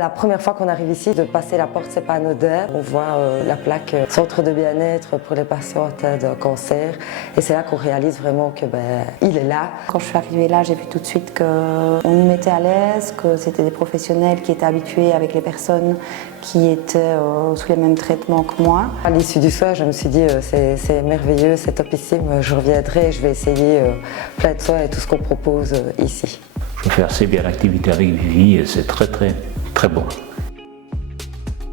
La première fois qu'on arrive ici, de passer la porte, c'est pas anodin. On voit la plaque Centre de bien-être pour les patients atteints d'un cancer. Et c'est là qu'on réalise vraiment que il est là. Quand je suis arrivée là, j'ai vu tout de suite qu'on nous mettait à l'aise, que c'était des professionnels qui étaient habitués avec les personnes qui étaient sous les mêmes traitements que moi. À l'issue du soin, je me suis dit c'est merveilleux, c'est topissime, je reviendrai et je vais essayer plein de soins et tout ce qu'on propose ici. Je fais assez bien l'activité avec Vivi et c'est très bon.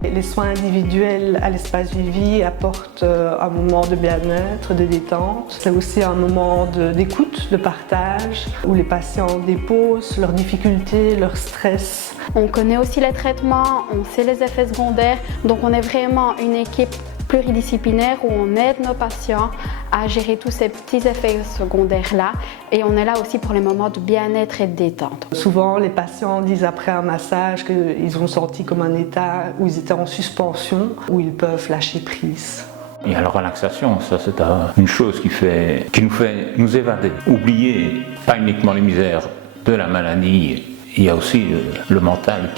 Les soins individuels à l'espace Vivi apportent un moment de bien-être, de détente. C'est aussi un moment d'écoute, de partage, où les patients déposent leurs difficultés, leur stress. On connaît aussi les traitements, on sait les effets secondaires, donc on est vraiment une équipe pluridisciplinaire où on aide nos patients à gérer tous ces petits effets secondaires-là et on est là aussi pour les moments de bien-être et de détente. Souvent, les patients disent après un massage qu'ils ont senti comme un état où ils étaient en suspension, où ils peuvent lâcher prise. Et la relaxation, ça c'est une chose qui nous fait nous évader, oublier pas uniquement les misères de la maladie, il y a aussi le mental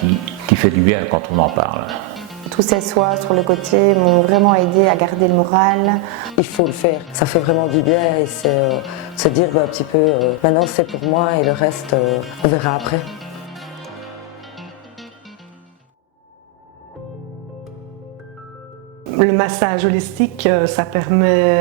qui fait du bien quand on en parle. Tous ces soins sur le côté m'ont vraiment aidé à garder le moral. Il faut le faire, ça fait vraiment du bien et c'est se dire un petit peu maintenant c'est pour moi et le reste on verra après. Le massage holistique, ça permet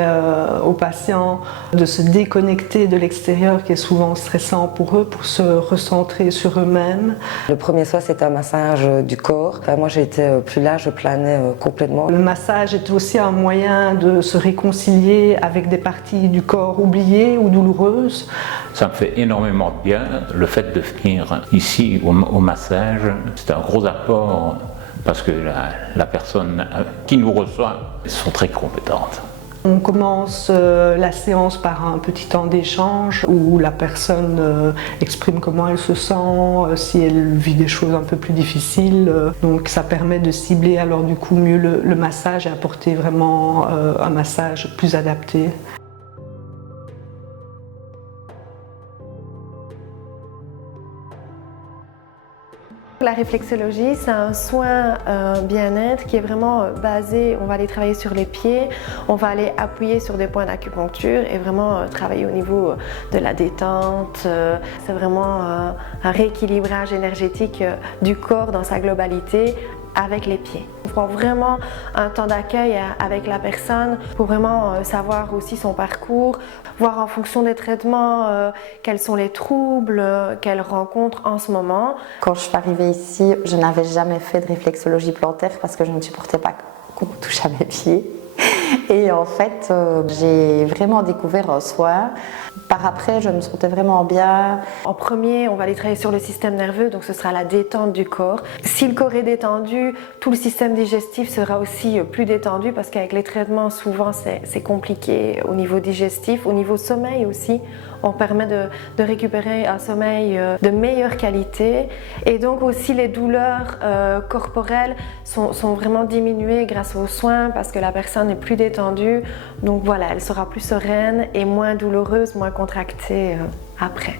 aux patients de se déconnecter de l'extérieur qui est souvent stressant pour eux, pour se recentrer sur eux-mêmes. Le premier soin, c'était un massage du corps. Moi, j'étais plus là, je planais complètement. Le massage est aussi un moyen de se réconcilier avec des parties du corps oubliées ou douloureuses. Ça me fait énormément de bien. Le fait de venir ici au massage, c'est un gros apport. Parce que la personne qui nous reçoit sont très compétentes. On commence la séance par un petit temps d'échange où la personne exprime comment elle se sent, si elle vit des choses un peu plus difficiles. Donc ça permet de cibler alors du coup mieux le massage et apporter vraiment un massage plus adapté. La réflexologie, c'est un soin bien-être qui est vraiment basé, on va aller travailler sur les pieds, on va aller appuyer sur des points d'acupuncture et vraiment travailler au niveau de la détente. C'est vraiment un rééquilibrage énergétique du corps dans sa globalité avec les pieds. On prend vraiment un temps d'accueil avec la personne pour vraiment savoir aussi son parcours, voir en fonction des traitements quels sont les troubles qu'elle rencontre en ce moment. Quand je suis arrivée ici, je n'avais jamais fait de réflexologie plantaire parce que je ne supportais pas qu'on touche à mes pieds. Et en fait, j'ai vraiment découvert un soin. Par après, je me sentais vraiment bien. En premier, on va aller travailler sur le système nerveux, donc ce sera la détente du corps. Si le corps est détendu, tout le système digestif sera aussi plus détendu parce qu'avec les traitements, souvent c'est compliqué au niveau digestif, au niveau sommeil aussi. On permet de récupérer un sommeil de meilleure qualité et donc aussi les douleurs corporelles sont vraiment diminuées grâce aux soins parce que la personne est plus détendue. Donc voilà, elle sera plus sereine et moins douloureuse, moins contractée après.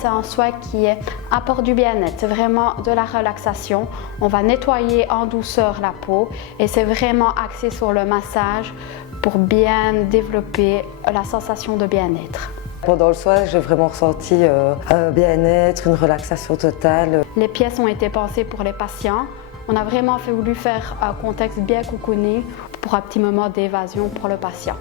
C'est un soin qui apporte du bien-être, c'est vraiment de la relaxation. On va nettoyer en douceur la peau et c'est vraiment axé sur le massage pour bien développer la sensation de bien-être. Pendant le soin, j'ai vraiment ressenti un bien-être, une relaxation totale. Les pièces ont été pensées pour les patients. On a vraiment voulu faire un contexte bien cocooné pour un petit moment d'évasion pour le patient.